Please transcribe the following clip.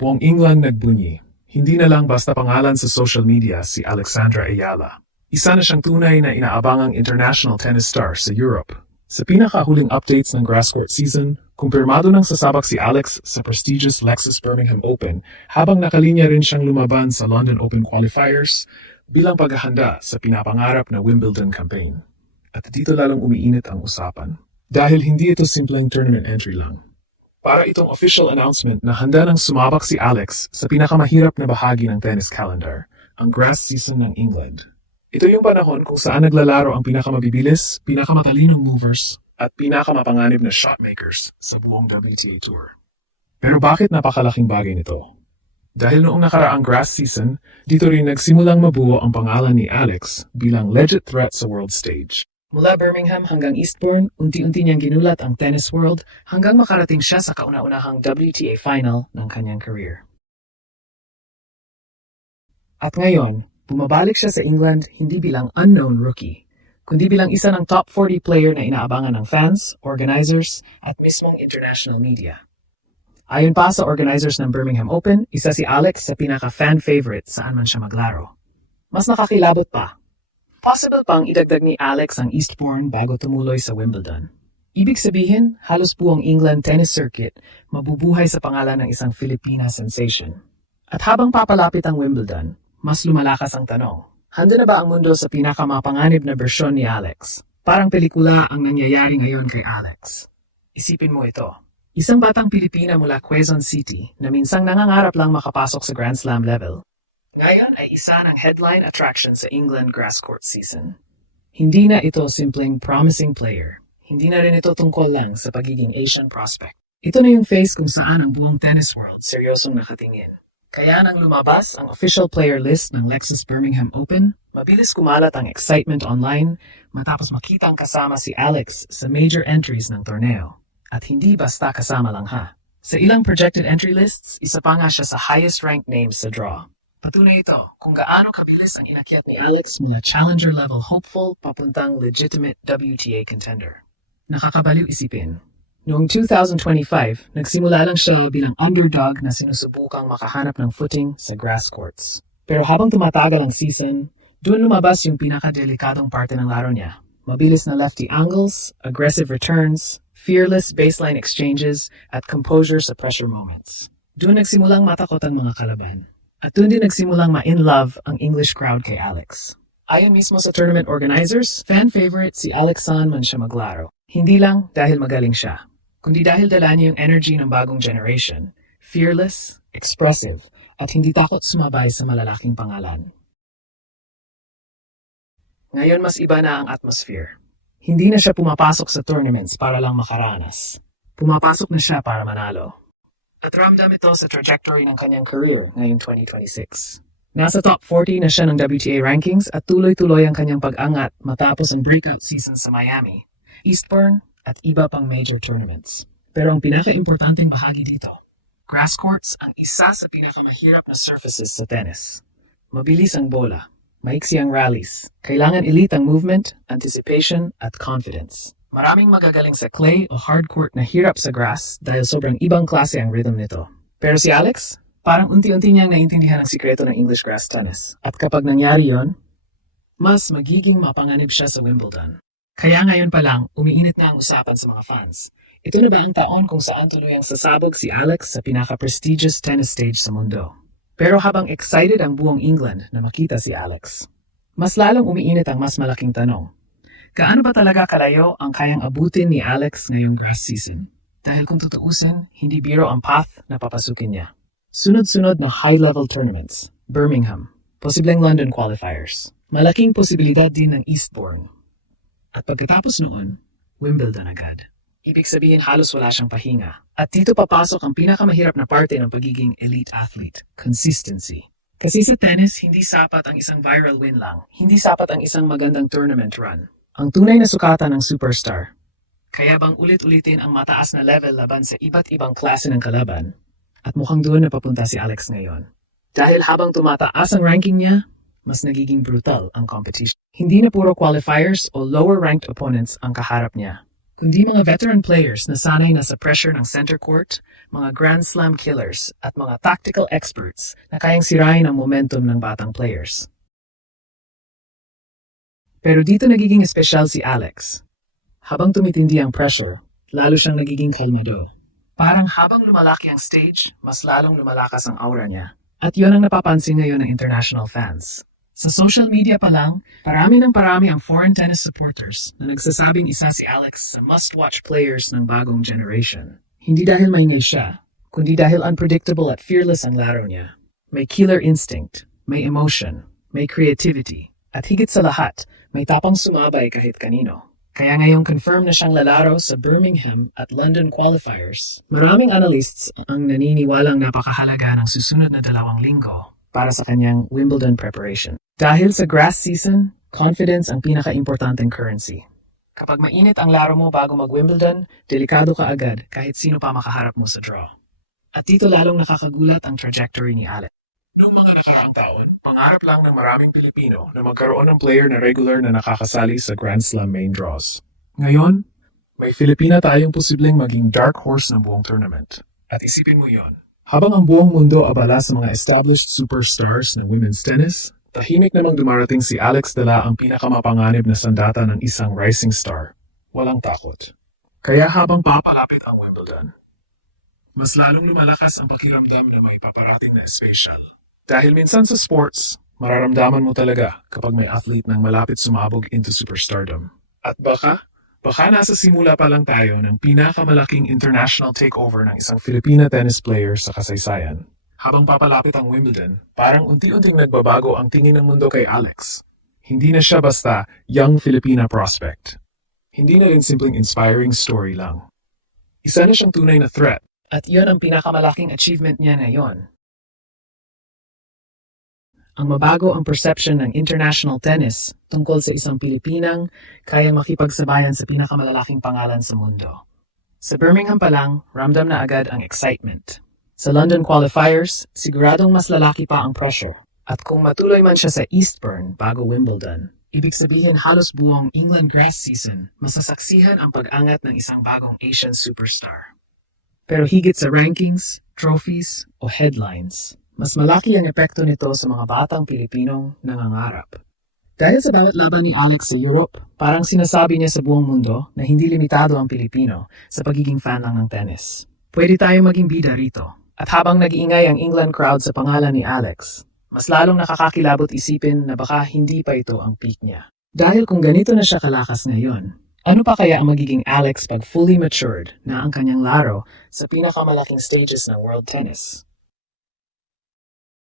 Buong England nagbunyi. Hindi na lang basta pangalan sa social media si Alexandra Ayala. Isa na siyang tunay na inaabangang international tennis star sa Europe. Sa pinakahuling updates ng grass court season, kumpirmado ng sasabak si Alex sa prestigious Lexus Birmingham Open habang nakalinya rin siyang lumaban sa London Open qualifiers bilang paghahanda sa pinapangarap na Wimbledon campaign. At dito lalong umiinit ang usapan. Dahil hindi ito simpleng tournament entry lang. Para itong official announcement na handa nang sumabak si Alex sa pinakamahirap na bahagi ng tennis calendar, ang grass season ng England. Ito yung panahon kung saan naglalaro ang pinakamabibilis, pinakamatalinong movers, at pinakamapanganib na shotmakers sa buong WTA Tour. Pero bakit napakalaking bagay nito? Dahil noong nakaraang grass season, dito rin nagsimulang mabuo ang pangalan ni Alex bilang legit threat sa world stage. Mula Birmingham hanggang Eastbourne, unti-unti niyang ginulat ang tennis world hanggang makarating siya sa kauna-unahang WTA final ng kanyang career. At ngayon, bumabalik siya sa England hindi bilang unknown rookie, kundi bilang isa ng top 40 player na inaabangan ng fans, organizers, at mismong international media. Ayon pa sa organizers ng Birmingham Open, isa si Alex sa pinaka-fan favorite saan man siya maglaro. Mas nakakilabot pa. Possible pang idagdag ni Alex ang Eastbourne bago tumuloy sa Wimbledon. Ibig sabihin, halos buong England tennis circuit mabubuhay sa pangalan ng isang Filipina sensation. At habang papalapit ang Wimbledon, mas lumalakas ang tanong. Handa na ba ang mundo sa pinakamapanganib na bersyon ni Alex? Parang pelikula ang nangyayari ngayon kay Alex. Isipin mo ito. Isang batang Pilipina mula Quezon City na minsang nangangarap lang makapasok sa Grand Slam level. Ngayon ay isa ng headline attraction sa England grass court season. Hindi na ito simpleng promising player. Hindi na rin ito tungkol lang sa pagiging Asian prospect. Ito na yung face kung saan ang buong tennis world seryosong nakatingin. Kaya nang lumabas ang official player list ng Lexus Birmingham Open, mabilis kumalat ang excitement online matapos makita ang kasama si Alex sa major entries ng torneo. At hindi basta kasama lang ha. Sa ilang projected entry lists, isa pa nga siya sa highest ranked names sa draw. Patunay ito kung gaano kabilis ang inakyat ni Alex mula challenger-level hopeful papuntang legitimate WTA contender. Nakakabaliw isipin. Noong 2025, nagsimula lang siya bilang underdog na sinusubukang makahanap ng footing sa grass courts. Pero habang tumatagal ang season, doon lumabas yung pinakadelikadong parte ng laro niya. Mabilis na lefty angles, aggressive returns, fearless baseline exchanges, at composure sa pressure moments. Doon nagsimulang matakot ang mga kalaban. At doon din nagsimulang ma-in love ang English crowd kay Alex. Ayon mismo sa tournament organizers, fan favorite si Alex saan man siya maglaro. Hindi lang dahil magaling siya, kundi dahil dala niya yung energy ng bagong generation, fearless, expressive, at hindi takot sumabay sa malalaking pangalan. Ngayon mas iba na ang atmosphere. Hindi na siya pumapasok sa tournaments para lang makaranas. Pumapasok na siya para manalo. At ramdam ito sa trajectory ng kanyang career ngayong 2026. Nasa top 40 na siya ng WTA rankings at tuloy-tuloy ang kanyang pag-angat matapos ang breakout season sa Miami, Eastbourne at iba pang major tournaments. Pero ang pinaka-importanting bahagi dito, grass courts ang isa sa pinakamahirap na surfaces sa tennis. Mabilis ang bola, maiksi ang rallies, kailangan elite ang movement, anticipation at confidence. Maraming magagaling sa clay o hard court na hirap sa grass dahil sobrang ibang klase ang rhythm nito. Pero si Alex, parang unti-unti niyang naintindihan ang sikreto ng English grass tennis. At kapag nangyari yon, mas magiging mapanganib siya sa Wimbledon. Kaya ngayon pa lang, umiinit na ang usapan sa mga fans. Ito na ba ang taon kung saan tuluyang sasabog si Alex sa pinaka-prestigious tennis stage sa mundo? Pero habang excited ang buong England na makita si Alex, mas lalong umiinit ang mas malaking tanong. Gaano ba talaga kalayo ang kayang abutin ni Alex ngayong grass season? Dahil kung tutuusin, hindi biro ang path na papasukin niya. Sunod-sunod na high-level tournaments, Birmingham, posibleng London qualifiers, malaking posibilidad din ng Eastbourne. At pagkatapos noon, Wimbledon agad. Ibig sabihin halos wala siyang pahinga. At dito papasok ang pinakamahirap na parte ng pagiging elite athlete, consistency. Kasi sa tennis, hindi sapat ang isang viral win lang. Hindi sapat ang isang magandang tournament run. Ang tunay na sukatan ng superstar. Kaya bang ulit-ulitin ang mataas na level laban sa iba't ibang klase ng kalaban? At mukhang doon na papunta si Alex ngayon. Dahil habang tumataas ang ranking niya, mas nagiging brutal ang competition. Hindi na puro qualifiers o lower-ranked opponents ang kaharap niya, kundi mga veteran players na sanay na sa pressure ng center court, mga Grand Slam killers at mga tactical experts na kayang sirain ang momentum ng batang players. Pero dito nagiging espesyal si Alex. Habang tumitindi ang pressure, lalo siyang nagiging kalmado. Parang habang lumalaki ang stage, mas lalong lumalakas ang aura niya. At yun ang napapansin ngayon ng international fans. Sa social media pa lang, parami ang foreign tennis supporters na nagsasabing isa si Alex sa must-watch players ng bagong generation. Hindi dahil maingay siya, kundi dahil unpredictable at fearless ang laro niya. May killer instinct, may emotion, may creativity, at higit sa lahat, may tapang sumabay kahit kanino. Kaya ngayong confirm na siyang lalaro sa Birmingham at London qualifiers, maraming analysts ang naniniwalang napakahalaga ng susunod na 2 linggo para sa kanyang Wimbledon preparation. Dahil sa grass season, confidence ang pinaka-importanteng currency. Kapag mainit ang laro mo bago mag-Wimbledon, delikado ka agad kahit sino pa makaharap mo sa draw. At dito lalong nakakagulat ang trajectory ni Alex. Noong mga nakaraang taon, pangarap lang ng maraming Pilipino na magkaroon ng player na regular na nakakasali sa Grand Slam main draws. Ngayon, may Filipina tayong posibleng maging dark horse ng buong tournament. At isipin mo yon. Habang ang buong mundo abala sa mga established superstars ng women's tennis, tahimik namang dumarating si Alex Dela ang pinakamapanganib na sandata ng isang rising star. Walang takot. Kaya habang papalapit ang Wimbledon, mas lalong lumalakas ang pakiramdam na may paparating na special. Dahil minsan sa sports, mararamdaman mo talaga kapag may athlete nang malapit sumabog into superstardom. At baka nasa simula pa lang tayo ng pinakamalaking international takeover ng isang Filipina tennis player sa kasaysayan. Habang papalapit ang Wimbledon, parang unti-unting nagbabago ang tingin ng mundo kay Alex. Hindi na siya basta young Filipina prospect. Hindi na rin simpleng inspiring story lang. Isa na siyang tunay na threat. At yun ang pinakamalaking achievement niya ngayon. Ang mabago ang perception ng international tennis tungkol sa isang Pilipinang kayang makipagsabayan sa pinakamalalaking pangalan sa mundo. Sa Birmingham pa lang, ramdam na agad ang excitement. Sa London qualifiers, siguradong mas lalaki pa ang pressure. At kung matuloy man siya sa Eastbourne bago Wimbledon, ibig sabihin halos buong England grass season, masasaksihan ang pag-angat ng isang bagong Asian superstar. Pero higit sa rankings, trophies, o headlines, mas malaki ang epekto nito sa mga batang Pilipinong nangangarap. Dahil sa bawat laban ni Alex sa Europe, parang sinasabi niya sa buong mundo na hindi limitado ang Pilipino sa pagiging fan lang ng tennis. Pwede tayong maging bida rito. At habang nag-iingay ang England crowd sa pangalan ni Alex, mas lalong nakakakilabot isipin na baka hindi pa ito ang peak niya. Dahil kung ganito na siya kalakas ngayon, ano pa kaya ang magiging Alex pag fully matured na ang kanyang laro sa pinakamalaking stages ng world tennis?